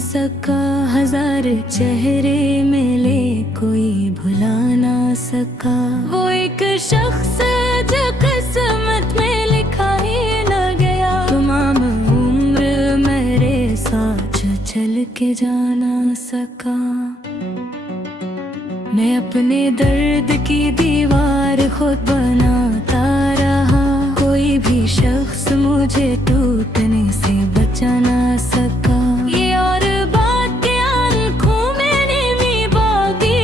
सका। हजार चेहरे मिले कोई भुला ना सका। वो एक शख्स जो किस्मत में लिखा ही न गया। तमाम उम्र मेरे साथ चल के जाना सका। मैं अपने दर्द की दीवार खुद बनाता रहा। कोई भी शख्स मुझे टूटने से बचा ना सका। ये और बात आंखों में नीवी बाकी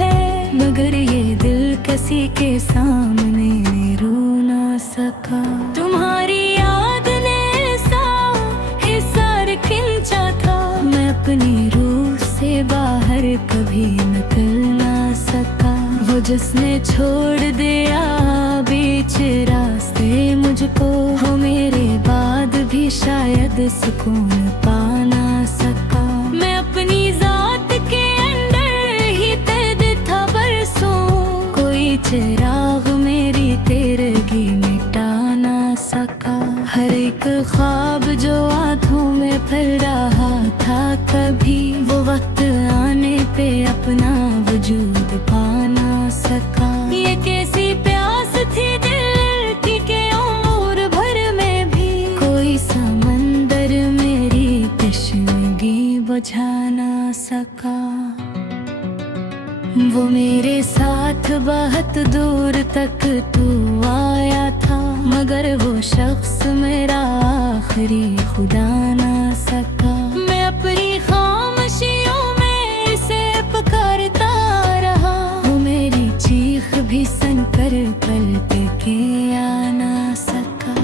है, मगर ये दिल किसी के सामने रो ना सका। तुम्हारी याद ने ऐसा हिस्सा खींचा था, मैं अपनी रूह से बाहर कभी निकल ना सका। वो जिसने छोड़ दिया बीच रास्ते मुझको, वो मेरे बाद भी शायद सुकून पा ना सका। मैं अपनी जात के अंदर ही कैद था बरसों, कोई चिराग मेरी तेरगी मिटा ना सका। हर एक ख्वाब जो आँखों में फिर रहा था कभी, वो वक्त आने पे अपना वजूद पा ना सका। ये कैसी प्यास थी दिल की के उम्र भर में भी कोई समंदर मेरी तश्वीर बुझा ना सका। वो मेरे साथ बहुत दूर तक तू आया था, मगर वो शख्स मेरा आखिरी खुदा ना सका। मैं अपनी खामोशियों में इसे पुकारता रहा, वो मेरी चीख भी सुनकर पलट के आ ना सका।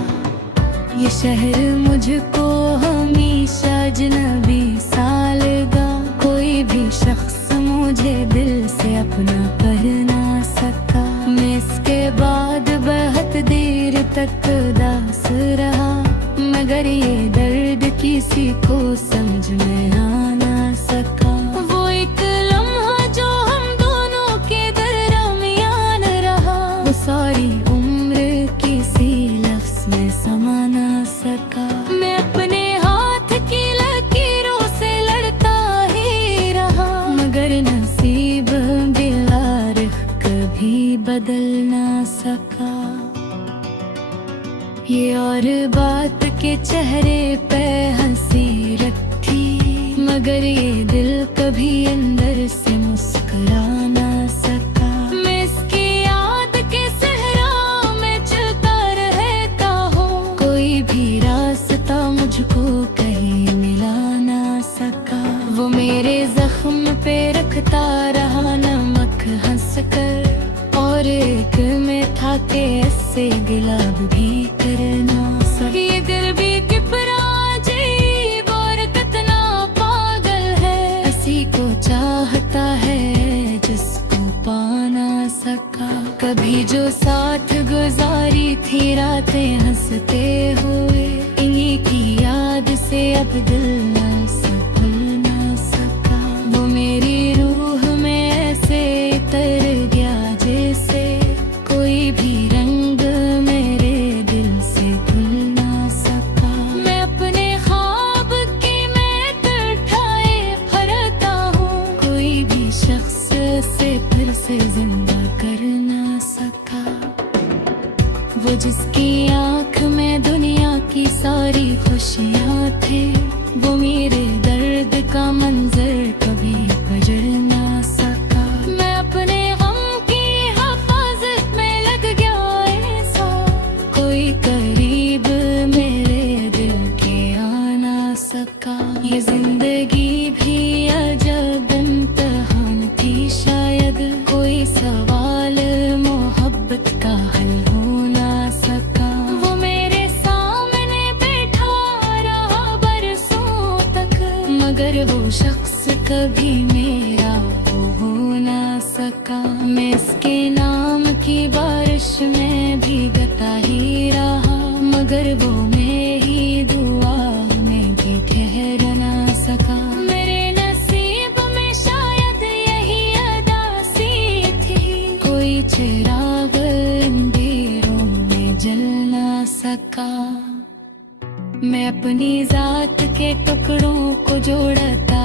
ये शहर मुझको हमेशा अजनबी सा लगा, कोई भी शख्स मुझे दिल से अपना कर ना सका। मैं इसके बाद बहुत देर तक उदास रहा, मगर ये दर्द किसी को समझ में आ ना सका। वो एक लम्हा जो हम दोनों के दरमियान रहा, वो सारी उम्र किसी लफ्ज़ में समा ना सका। मैं अपने हाथ की लकीरों से लड़ता ही रहा, मगर नसीब बिलार कभी बदल ना सका। ये और बात के चेहरे पे हंसी रखी, मगर ये दिल कभी अंदर से मुस्कुरा ना सका। मैं इसकी याद के सहरा में चलता रहता हूँ, कोई भी रास्ता मुझको कहीं मिला ना सका। वो मेरे जख्म पे रखता रहा नमक हंस कर, और एक में था के ऐसे गिलाब भी करना सका। ये दिल भी किपरा अजीब और कितना पागल है, इसी को चाहता है जिसको पा ना सका। कभी जो साथ गुजारी थी रातें हंसते हुए, इन्हीं की याद से अब दिल ना भूल ना सका। वो मेरी रूह में ऐसे तर गया जैसे कोई भी रंग मेरे दिल से भूल ना सका। मैं अपने ख्वाब की मैं उठाए फरता हूँ, कोई भी शख्स से फिर से जिंदा कर ना सका। वो जिसकी आँख में दुनिया की सारी खुशियाँ थे, वो मेरे दर्द का मंजर कभी गुजर ना सका। मैं अपने गम की हिफाजत में लग गया ऐसा, कोई करीब मेरे दिल के आ ना सका। ये जिंदगी भी अजब इम्तिहान थी, शायद कोई सवाल मोहब्बत का हल हो ना सका। वो मेरे सामने बैठा रहा बरसों तक, मगर वो शख्स कभी मेरा हो ना सका। मैं इसके नाम की बारिश में भीगता ही रहा, मगर वो मेरी दुआ में भी ठहर ना सका। मेरे नसीब में शायद यही अदासी थी, कोई चिराग अंधेरों में जल ना सका। मैं अपनी जात के टुकड़ों को जोड़ता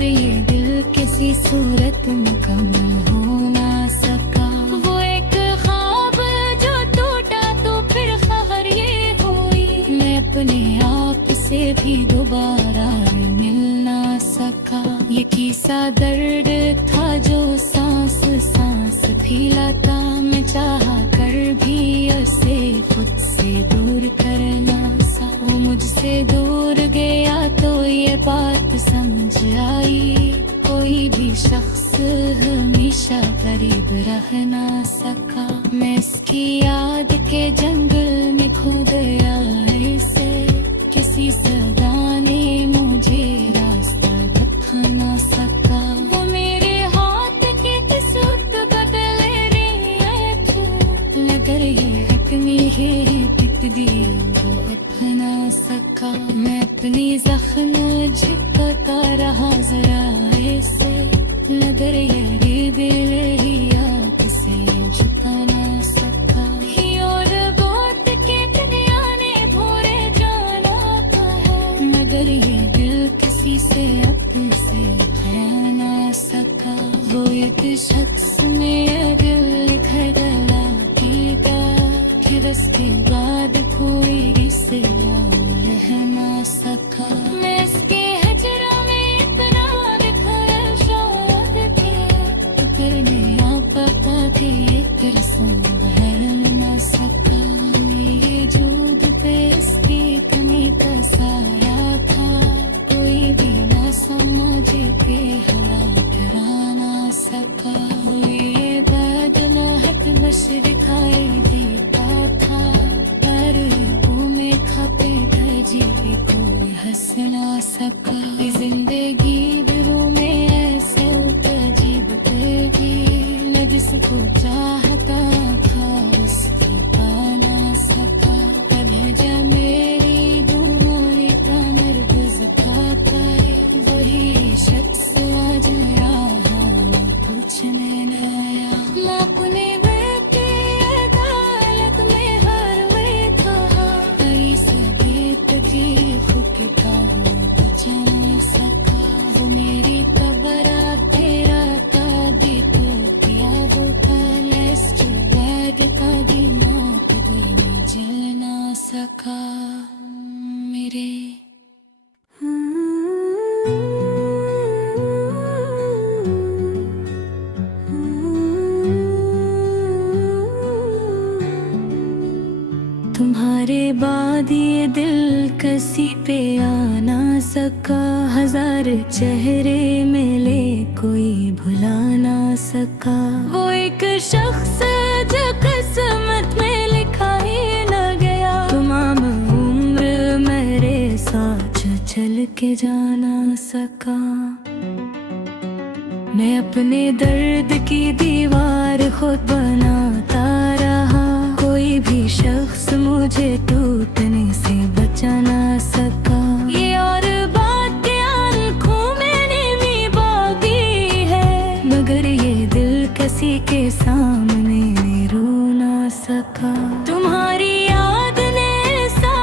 मगर ये दिल किसी सूरत में कम हो ना सका। वो एक ख्वाब जो टूटा तो फिर खबर ये हुई, मैं अपने आप से भी दोबारा मिल ना सका। ये किस्सा दर्द था जो सांस सांस भी लाता, मैं चाहा कर भी उसे खुद से दूर करना सा। वो मुझसे दूर गया तो ये बात समझ आई, कोई भी शख्स हमेशा करीब रह ना सका। मैं इसकी याद के जंगल में खो गया ऐसे, किसी सदा ने मुझे रास्ता दिखा ना सका। वो मेरे हाथ के किस्मत बदले रही थे, मगर ये हकमी है टिक दिया वो दिखा ना सका। मैं अपनी जख्म झिकता रहा जरा ऐसे, मगर ये दिल ही याद से झुका ना सका। और बात के दुनिया ने भूरे जाना था है, मगर ये दिल किसी से अब से कह ना सका। वो एक शख्स में दिल लिखा गला कीता, फिर उसके बाद कोई से रह ना सका। मैं इसके हजरा में इतना बिखरा शायद थे, तो फिर मेरा पता भी एक रस्म बहल ना सका। ये जूद पे इसकी कमी का साया था, कोई भी ना समझ के हवा करा ना सका। ये बाद महत बस दिखाई देता था, पर में खाते जी भी कोई हंस ना सका। जिंदगी दिलों में ऐसे अजीब करगी, मैं जिसको चाहता था उसको पा ना सका। कभी जा मेरी दूरी का नर्गिस खाता है, वही शख्स आज यहाँ पूछने आया। मैं अपने बेटे अदालत में हर वे कहा, फुकता बचा नहीं सका। वो मेरी कब्र तेरा का भी तो किया वो था, लेस्ट बैड का भी मौत में जिल ना सका मेरे। तुम्हारे बाद ये दिल किसी पे आ ना सका, हजार चेहरे मिले कोई भुला ना सका। वो एक शख्स जो किस्मत में लिखा ही न गया, तमाम उम्र मेरे साथ चल के जा ना सका। मैं अपने दर्द की दीवार खुद बनाता रहा, कोई भी शख्स मुझे टूटने से बचा ना सका। ये और बात आंखों में नीवी बागी है, मगर ये दिल किसी के सामने रो ना सका। तुम्हारी याद ने सा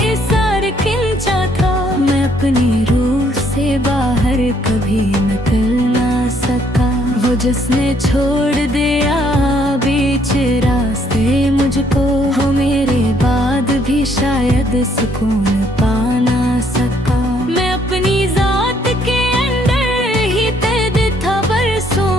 हिस्सा खिंचा था, मैं अपनी रूह से बाहर कभी निकल ना सका। वो जिसने छोड़ दिया बीच रास्ते मुझको, हो मेरे बाद भी शायद सुकून पा ना सका। मैं अपनी जात के अंदर ही कैद था बरसों,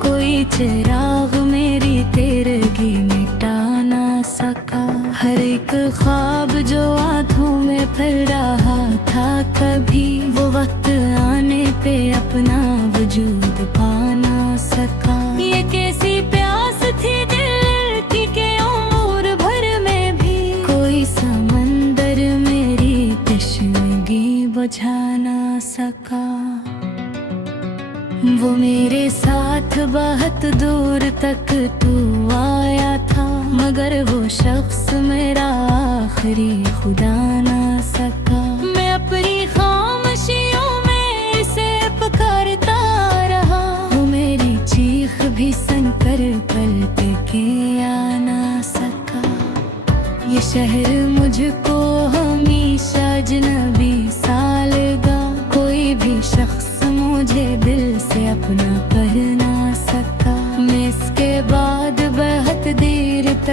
कोई चिराग मेरी तेरगी मिटा ना सका। हर एक ख्वाब जो आँखों में फैल रहा था कभी, वो वक्त आने पे अपना वजूद पा ना सका। ये कैसी प्यास थी दिल की के उम्र भर में भी, कोई समंदर मेरी तशनगी बुझा ना सका। वो मेरे साथ बहुत दूर तक तू आया था, मगर वो शख्स मेरा आखिरी खुदा ना सका। मैं अपनी खामोशियों में इसे पुकारता रहा, वो मेरी चीख भी सुनकर पलट के आ ना सका। ये शहर मुझको हमेशा अजनबी सा लगा, कोई भी शख्स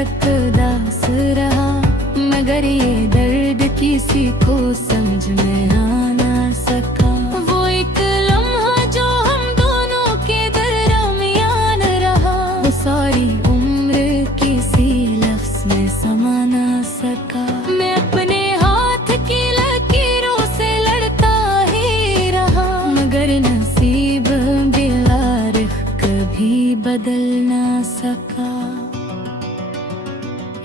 तक उदास रहा, मगर ये दर्द किसी को समझ में आ ना सका। वो एक लम्हा जो हम दोनों के दरमियान रहा, वो सारी उम्र किसी लफ्ज़ में समा ना सका। मैं अपने हाथ की लकीरों से लड़ता ही रहा, मगर नसीब बिलारिख कभी बदल ना सका।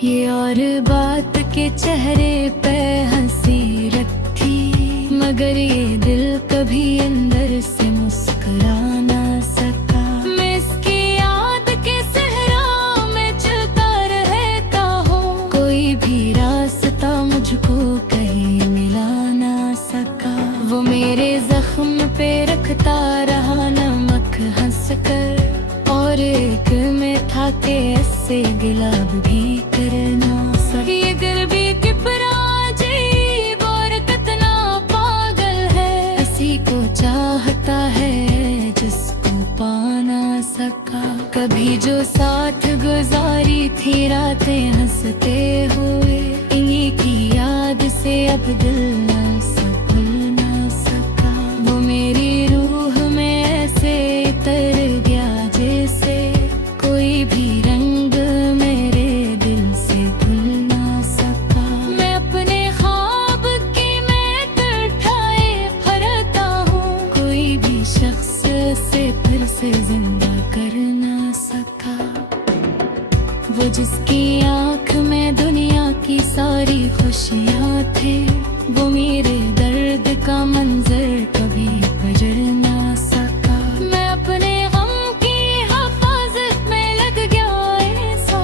ये और बात के चेहरे पे हंसी रखी, मगर ये दिल कभी अंदर से मुस्कुरा ना सका। मैं इसकी याद के सहरा में चलता रहता हूँ, कोई भी रास्ता मुझको कहीं मिला ना सका। वो मेरे जख्म पे रखता रहा नमक हंस कर, और एक में था के ऐसे गिलाब भी करना सके। ये दिल भी किपरा अजीब और कितना पागल है, इसी को चाहता है जिसको पा ना सका। कभी जो साथ गुजारी थी रातें हंसते हुए, इन्हीं की याद से अब दिल ना भूल ना सका। वो मेरी रूह में ऐसे तर गया जैसे कोई भी रंग मेरे दिल से भूल ना सका। मैं अपने ख्वाब की महक उठाए फरता हूँ, कोई भी शख्स से फिर से जिंदा कर ना सका। वो जिसकी आँख में दुनिया की सारी खुशियाँ थे, वो मेरे दर्द का मंजर कभी गुजर ना सका। मैं अपने गम की हिफाजत में लग गया ऐसा,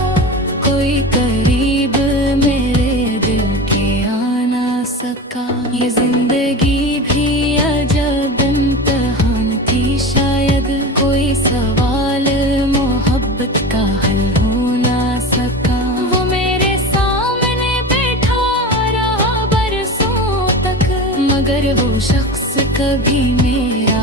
कोई करीब मेरे दिल के आ ना सका। ये जिंदगी भी अजब इम्तिहान थी, शायद कोई सवाल मोहब्बत का हल हो ना सका। वो मेरे सामने बैठा रहा बरसों तक, मगर वो शख्स कभी मेरा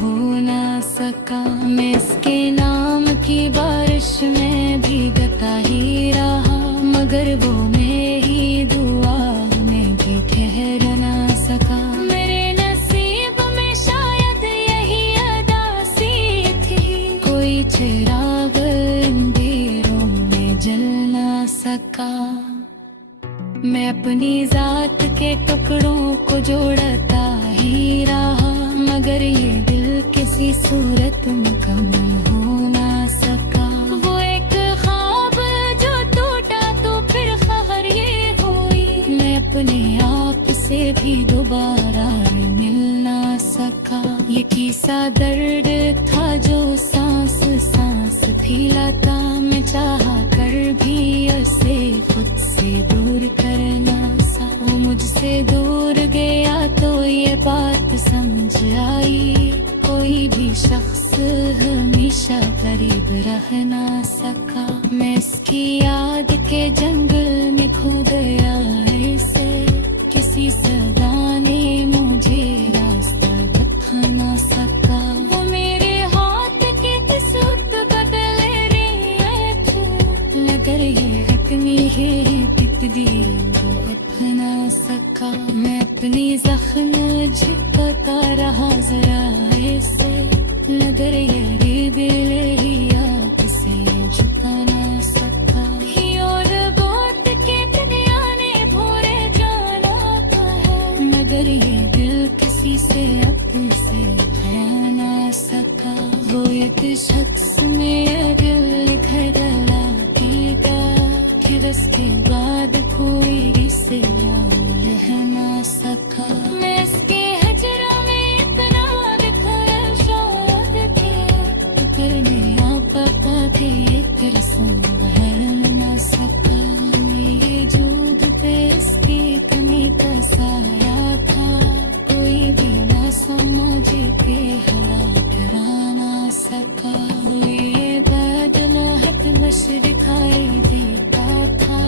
हो ना सका। मैं इसके नाम की बारिश में भीगता ही रहा, मगर वो मेरी दुआ में भी ठहर ना सका। मेरे नसीब में शायद यही अदासी थी, कोई चिराग अंधेरों में जल ना सका। मैं अपनी जात के टुकड़ों को जोड़ता ही रहा, मगर ये दिल किसी सूरत मुकम्मल हो ना सका। वो एक ख्वाब जो टूटा तो फिर खबर ये हुई, मैं अपने आप से भी दोबारा मिल ना सका। ये किस्सा दर्द था जो सांस सांस भी लाता, मैं चाहा कर भी उसे खुद से दूर करना सा। वो मुझसे दूर गया तो ये बात समझ आई, कोई भी शख्स हमेशा करीब रह ना सका। मैं इसकी याद के जंगल में खो गया ऐसे, किसी सदा ने मुझे रास्ता बता ना सका। वो मेरे हाथ के किस्मत बदले रही थी, मगर ये हकमी है कितनी वो ना सका। मैं अपनी जख्म झुकता रहा जरा ऐसे, मगर ये दिल ही आप से झुका ना सका। और बात के दुनिया ने भोरे जाना है, मगर ये दिल किसी से अब से है ना सका। वो एक शख्स में दिल घरला देगा, फिर उसके बाद कोई इसे रह ना सका। मैं इसके हजरा में इतना दिखाया शायद थे, करने आपका भी एक रस्म बहल ना सका। मेरे जूद पे इसकी कमी का साया था, कोई भी ना समझ के हालात डरा ना सका। ये दर्द महक बश दिखाई देता था,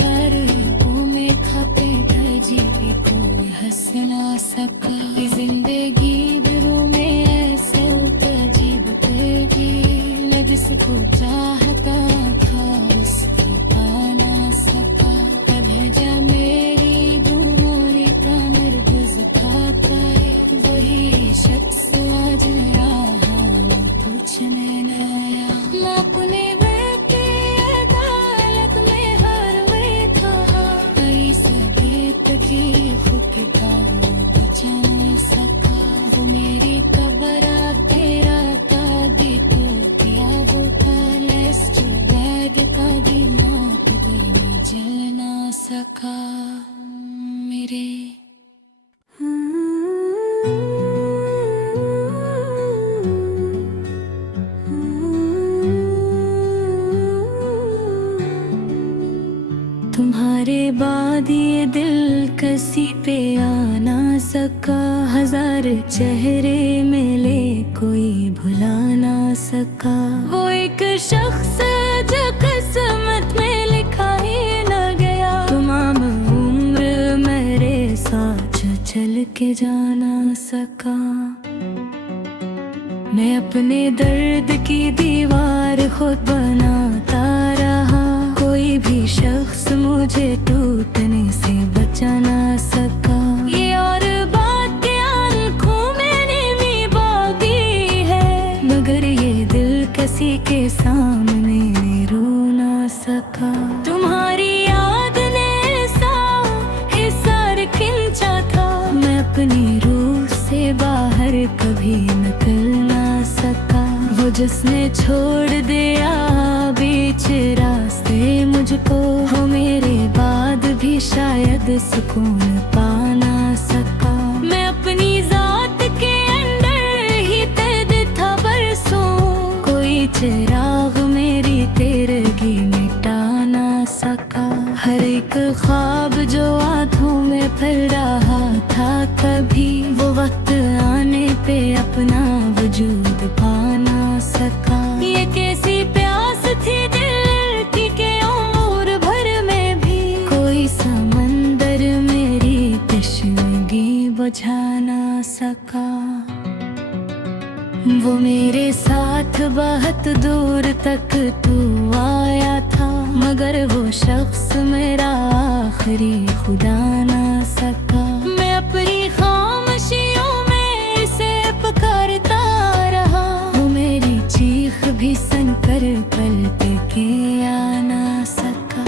पर वो में खाते तजीबी को हंस ना सका। जिंदगी बिरू में ऐसे अजीब तेरी, मैं जिसको चाहता था उसको पा सका। हजार चेहरे मिले कोई भुला ना सका। वो एक शख्स जो किस्मत में लिखा ही न गया, तमाम उम्र मेरे साथ चल के जाना सका। मैं अपने दर्द की दीवार खुद बनाता रहा, कोई भी शख्स मुझे टूटने से बचा ना सका। ये और बात के आंखों में नीवी बागी है, मगर ये दिल किसी के सामने रो ना सका। तुम्हारी याद ने सा हिस्सा खिंचा था, मैं अपनी रूह से बाहर कभी निकल ना सका। वो जिसने छोड़ दिया बीच रास्ते मुझको, वो मेरे बाद भी शायद सुकून पा ना सका। मैं अपनी जात के अंदर ही कैद था बरसों, कोई चिराग मेरी तेरगी मिटा ना सका। हर एक ख्वाब जो आँखों में फिर रहा था कभी, वो वक्त आने पे अपना वजूद पा ना सका। ये कैसी प्यास थी दिल की के उम्र भर में भी, कोई समंदर मेरी तशनगी बुझा ना सका। वो मेरे साथ बहुत दूर तक तू आया था, मगर वो शख्स मेरा आखिरी खुदा ना सका। मैं अपनी खामोशियों में इसे पुकारता रहा, वो मेरी चीख भी सुनकर पलट के आ ना सका।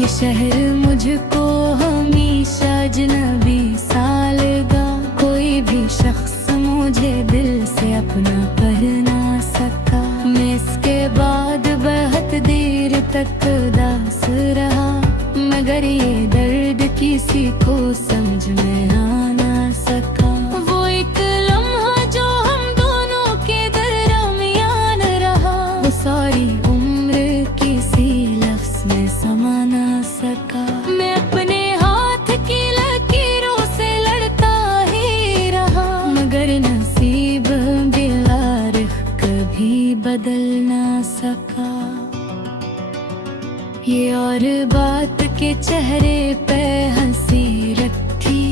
ये शहर मुझको हमेशा अजनबी सा लगा, कोई भी शख्स मुझे दिल से अपना कर ना सका। मैं इसके बाद बहुत देर तक उदास रहा, मगर ये दर्द किसी को समझ में आ ना सका। वो एक लम्हा जो हम दोनों के दरमियान रहा, वो सारी उम्र किसी लफ्ज़ में समा ना सका। मैं अपने हाथ की लकीरों से लड़ता ही रहा, मगर नसीब बिलारिख कभी बदल ना सका। ये और बात के चेहरे पे हंसी रखी,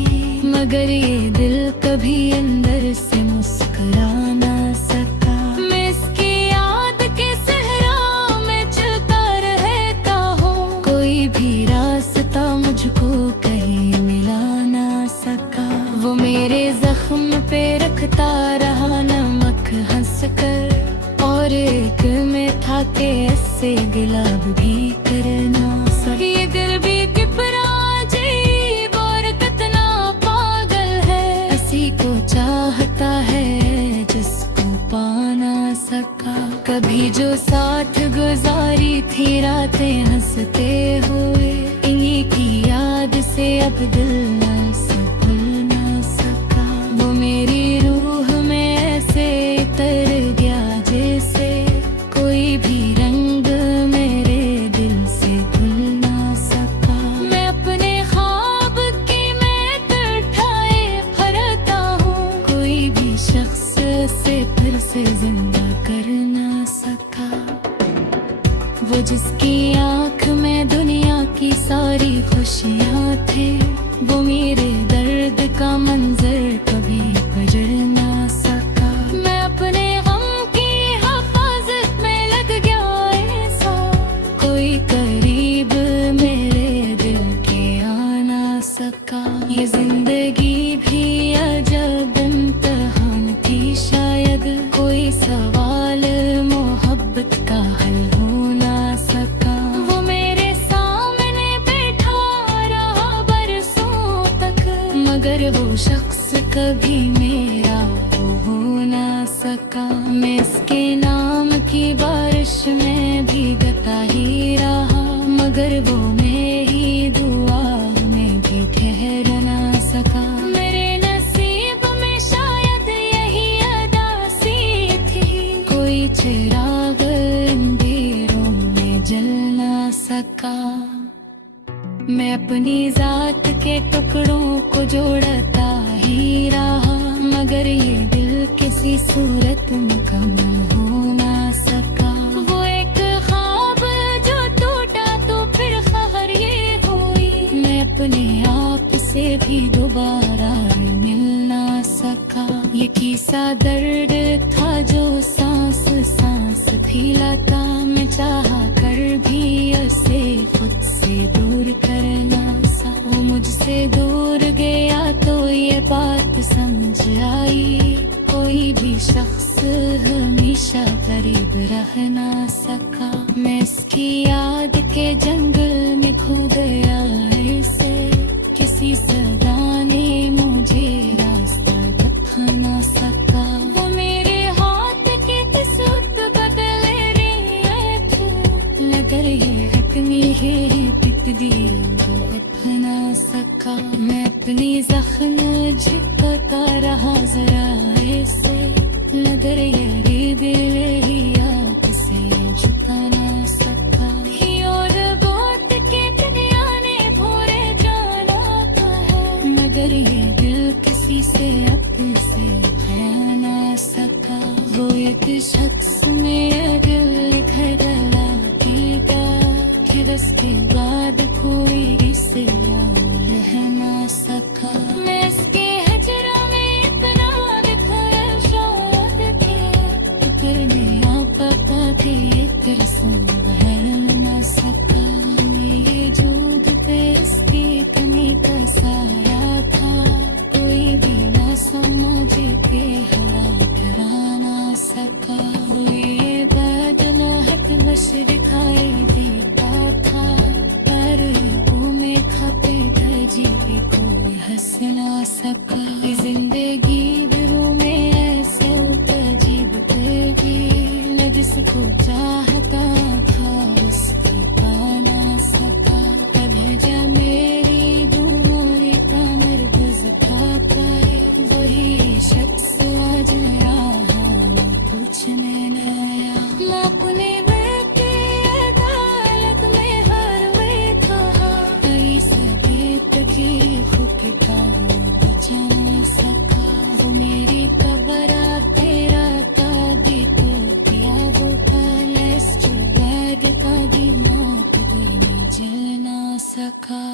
मगर ये दिल कभी अंदर से मुस्कुरा ना सका। मैं इसकी याद के सहरा में चलता रहता हूँ, कोई भी रास्ता मुझको कहीं मिला ना सका। वो मेरे जख्म पे रखता रहा नमक हंस कर, और एक में था के ऐसे गिलाब भी करना सका। ये दिल भी कितना अजीब और कितना पागल है, इसी को चाहता है जिसको पा ना सका। कभी जो साथ गुजारी थी रातें हंसते हुए, इन्हीं की याद से अब दिल न से भूल ना सका। वो मेरी रूह में ऐसे तर गया जैसे कोई भी रंग मेरे दिल से भूल ना सका। मैं अपने ख्वाब की मैं तड़ठाए भरता हूँ, कोई भी शख्स से फिर से जिंदा कर ना सका। वो जिसकी आँख में दुनिया की सारी खुशियाँ थे, वो मेरे दर्द का मंजर कभी गुजर ना सका। मैं अपने गम की हिफाजत में लग गया ऐसा, कोई करीब मेरे दिल के आ ना सका। ये जिंदगी भी अजब इम्तिहान थी, शायद कोई सवाल मोहब्बत का हल हो ना सका। वो मेरे सामने बैठा रहा बरसों तक, मगर वो शख्स कभी मेरा हो ना सका। मैं इसके नाम की बारिश में भीगता ही रहा, मगर वो मेरी दुआ में भी ठहर ना सका। मेरे नसीब में शायद यही अदासी थी, कोई चिराग अंधेरों में जल ना सका। मैं अपनी जात के टुकड़ों को जोड़ता तेरी सूरत में कम हो ना सका। वो एक ख्वाब जो टूटा तो फिर खबर ये हुई, मैं अपने आप से भी दोबारा मिल ना सका। ये किस्सा दर्द था जो सांस सांस भी लाता, मैं चाहा कर भी उसे खुद से दूर करना सा। वो मुझसे दूर गया तो ये बात समझ आई, कोई भी शख्स हमेशा करीब रह ना सका। मैं इसकी याद के जंगल में खो गया ऐसे, किसी सदा ने मुझे रास्ता दिखा ना सका। वो मेरे हाथ के किस्मत बदले रहे थे, मगर ये हकमी है पिट दिया तो दिख ना सका। मैं अपनी जख्म झिकता रहा जरा ऐसे, मगर ये दिल ही याद से झुका ना सका। और बात के दुनिया ने भूले जाना था है, मगर ये दिल किसी से अपने से भया ना सका। वो एक शख्स मेरा दिल खगला देगा, फिर उसके बाद कोई इसे रह ना सका। मैं इसके हजरा में इतना बिखरा शायद थे, फिर मेरा पता भी कर संभल ना सका। ये जुद पे इसकी कमी का साया था, कोई भी ना समझ के हला करा ना सका। वो ये बदमहत बश दिखाई देता था, पर वो में खाते तजीबे को हंस ना सका। जिंदगी बरू में ऐसे तजीब कर दी, मैं जिसको चाहता था उसका पा ना सका। कभी जा मेरी दूरी का मरगज खाता है, वही शख्स आज यहाँ पूछने न आया। मैं अपने बेटे अदालत में हर वे कहा, कई सदी तक ये फुकता बचा न सका। वो मेरी कब्र तेरा कादी को किया वो पैलेस जो बैद का दी मौत दिल में जल ना सका।